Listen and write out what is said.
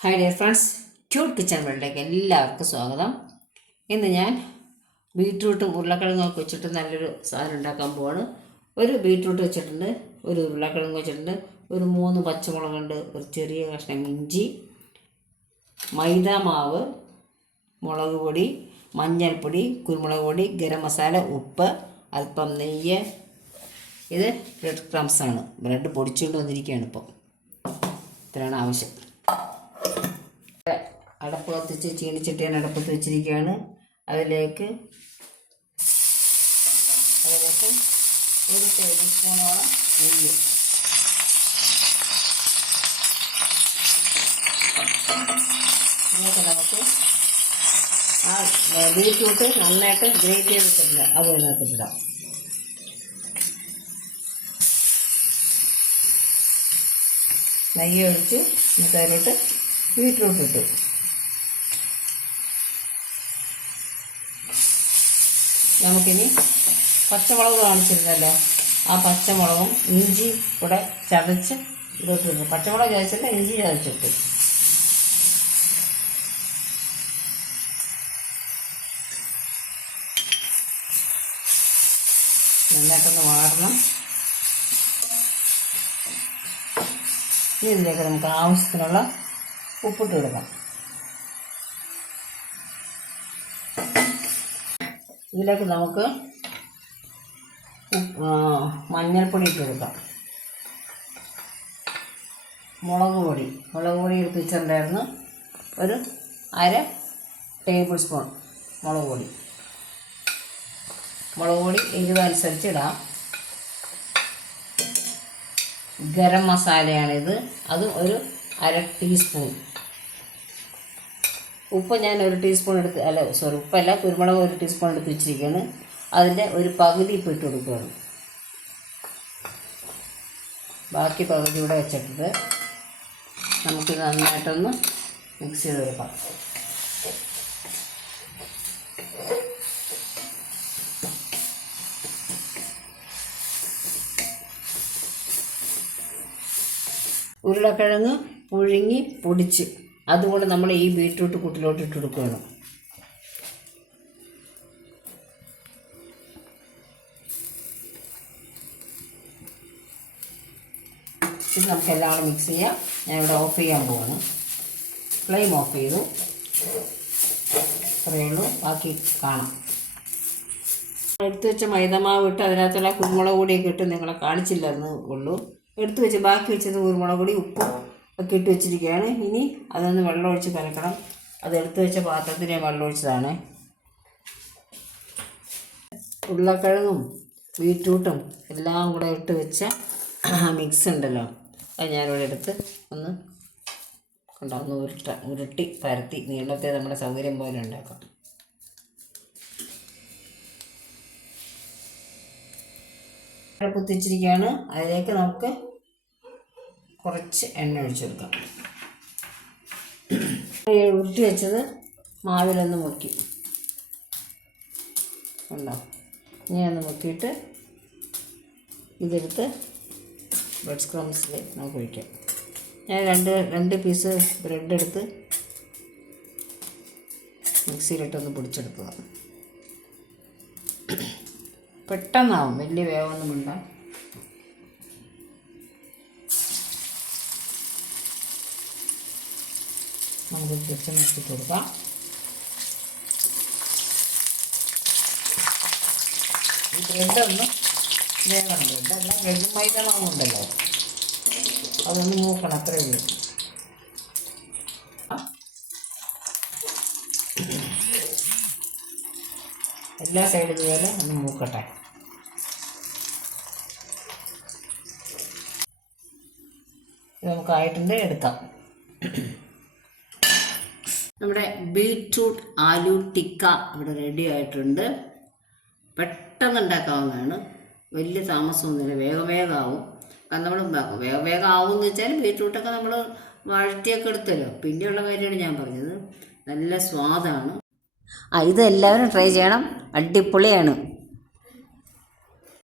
Hi dear friends cute kitchen വേൾഡിലേക്ക് എല്ലാവർക്കും സ്വാഗതം. ഇന്ന് ഞാൻ ബീട്രൂട്ടും ഉരുളക്കിഴങ്ങ് ഒക്കെ വെച്ചിട്ട് നല്ലൊരു സാധനം ഉണ്ടാക്കാൻ പോവാണ്. ഒരു ബീട്രൂട്ട് വെച്ചിട്ടുണ്ട് ഒരു ഉരുളക്കിഴങ്ങ് വെച്ചിട്ടുണ്ട് ഒരു മൂന്ന് പച്ചമുളകുണ്ട് ഒരു ചെറിയ കഷ്ണം ഇഞ്ചി മൈദ മാവ് മുളക് പൊടി മഞ്ഞൾപ്പൊടി കുരുമുളക് പൊടി ഗരം മസാല ഉപ്പ് അല്പം നെയ്യ്. ഇത് ബ്രെഡ് ക്രംസാണ് ബ്രെഡ് പൊടിച്ചുകൊണ്ട് വന്നിരിക്കുകയാണ് ഇപ്പോൾ ഇത്രയാണ് ആവശ്യം. അടപ്പ് കത്തിച്ച് ചീനിച്ചട്ടിയാണ് അടപ്പത്ത് വെച്ചിരിക്കുകയാണ്. അതിലേക്ക് അതിലേക്ക് ഒരു ടേബിൾ സ്പൂണോളം നെയ്യ്. ഇതിലേക്ക് നമുക്ക് ആ ബീറ്റ്റൂട്ട് നന്നായിട്ട് ഗ്രേറ്റ് ചെയ്തിട്ടില്ല. അത് ഇതിനകത്തിടാം നെയ്യ് ഒഴിച്ച് എന്നിട്ട് അതിലിട്ട് ബീറ്റ്റൂട്ട് ഇട്ടു നമുക്കിനി പച്ചമുളക് കാണിച്ചിരുന്നല്ലോ. ആ പച്ചമുളകും ഇഞ്ചി കൂടെ ചതച്ച് ഇതിട്ടിരുന്നു പച്ചമുളക് ചതച്ചിട്ട് ഇഞ്ചി ചതച്ചിട്ടു. നന്നായിട്ടൊന്ന് വാടണം. ഇനി ഇതിലേക്ക് നമുക്ക് ആവശ്യത്തിനുള്ള ഉപ്പിട്ട് കൊടുക്കാം. ഇതിലേക്ക് നമുക്ക് മഞ്ഞൾപ്പൊടി ഇട്ട് കൊടുക്കാം. മുളക് പൊടി. മുളക് പൊടി എടുത്ത് വെച്ചിട്ടുണ്ടായിരുന്നു. ഒരു അര ടേബിൾ സ്പൂൺ മുളക് പൊടി. മുളക് പൊടി എരിവനുസരിച്ച് ഇടാം. ഗരം മസാലയാണിത്. അത് ഒരു അര ടീസ്പൂൺ ഉപ്പ് ഞാൻ ഒരു ടീസ്പൂൺ എടുത്ത് അല്ല സോറി ഉപ്പല്ല കുരുമുളക് ഒരു ടീസ്പൂൺ എടുത്ത് വെച്ചിരിക്കുകയാണ്. അതിന്റെ ഒരു പകുതി ഇപ്പം ഇട്ട് കൊടുക്കുകയാണ്. ബാക്കി പകുതി കൂടെ വെച്ചിട്ട് നമുക്ക് നന്നായിട്ടൊന്ന് മിക്സ് ചെയ്ത് കൊടുക്കാം. ഉരുളക്കിഴങ്ങ് പുഴുങ്ങി പൊടിച്ച് അതുകൊണ്ട് നമ്മൾ ഈ ബീട്രൂട്ട് കൂട്ടിലോട്ട് ഇട്ട് കൊടുക്കുകയാണ്. ഇത് നമുക്ക് എല്ലാം മിക്സ് ചെയ്യാം. ഞാൻ ഇവിടെ ഓഫ് ചെയ്യാൻ പോവാണ്. ഫ്ലെയിം ഓഫ് ചെയ്തു. അത്രയേ ഉള്ളൂ. ബാക്കി കാണാം. എടുത്തു വെച്ച മൈദമാവ് ഇട്ട് അതിനകത്തുള്ള കുരുമുളക് പൊടിയൊക്കെ ഇട്ട് നിങ്ങളെ കാണിച്ചില്ലെന്ന് ഉള്ളൂ. എടുത്തു വെച്ച് ബാക്കി വെച്ചത് കുരുമുളക് പൊടി ഉപ്പും ഒക്കെ ഇട്ട് വെച്ചിരിക്കുകയാണ്. ഇനി അതൊന്ന് വെള്ളം ഒഴിച്ച് കലക്കണം. അത് എടുത്തു വെച്ച പാത്രത്തിൽ ഞാൻ വെള്ളം ഒഴിച്ചതാണ്. ഉരുളക്കിഴങ്ങും ബീറ്റ്റൂട്ടും എല്ലാം കൂടെ ഇട്ട് വെച്ച മിക്സ് ഉണ്ടല്ലോ. അത് ഞാനിവിടെ എടുത്ത് ഒന്ന് കണ്ടോ ഒന്ന് ഉരുട്ട ഉരുട്ടി പരത്തി. നീളത്തെ നമ്മുടെ സൗകര്യം പോലെ ഉണ്ടാക്കാം. കുത്തിച്ചിരിക്കുകയാണ് അതിലേക്ക് നമുക്ക് കുറച്ച് എണ്ണ ഒഴിച്ചു കൊടുക്കാം ഈ ഉരുട്ടി വെച്ചത് മാവിലൊന്ന് മുക്കി. ഉണ്ടോ ഇനി ഒന്ന് മുക്കിയിട്ട് ഇതെടുത്ത് ബ്രെഡ് സ്ക്രംസിൽ നമുക്ക് ഒഴിക്കാം. ഞാൻ രണ്ട് രണ്ട് പീസ് ബ്രെഡ് എടുത്ത് മിക്സിയിലിട്ടൊന്ന് പൊടിച്ചെടുത്തതാണ്. പെട്ടെന്നാവും വലിയ വേവൊന്നും വേണ്ട നമുക്ക് തിരിച്ച് നോക്കി കൊടുക്കാം. ഈ ബ്രെഡ് ഒന്ന് വേഗം ബ്രെഡ് അല്ല ബ്രെഡ് മൈദമാവുണ്ടല്ലോ അതൊന്ന് നോക്കണം അത്രേ ഉള്ളൂ. എല്ലാ സൈഡും പോലെ ഒന്ന് മൂക്കട്ടെ. ഇത് നമുക്ക് ആയിട്ടുണ്ട് എടുക്കാം. നമ്മുടെ ബീറ്റ്റൂട്ട് ആലു ടിക്ക ഇവിടെ റെഡി ആയിട്ടുണ്ട്. പെട്ടെന്ന് ഉണ്ടാക്കാവുന്നതാണ് വലിയ താമസമൊന്നുമില്ല. വേഗം ആവും കാരണം നമ്മൾ ഉണ്ടാക്കും വേഗം വേഗം ആവും എന്ന് വെച്ചാൽ ബീറ്റ്റൂട്ടൊക്കെ നമ്മൾ വഴറ്റിയൊക്കെ എടുത്തല്ലോ. പിന്നെയുള്ള കാര്യമാണ് ഞാൻ പറഞ്ഞത്. നല്ല സ്വാദാണ്. ഇത് എല്ലാവരും ട്രൈ ചെയ്യണം. അടിപൊളിയാണ്.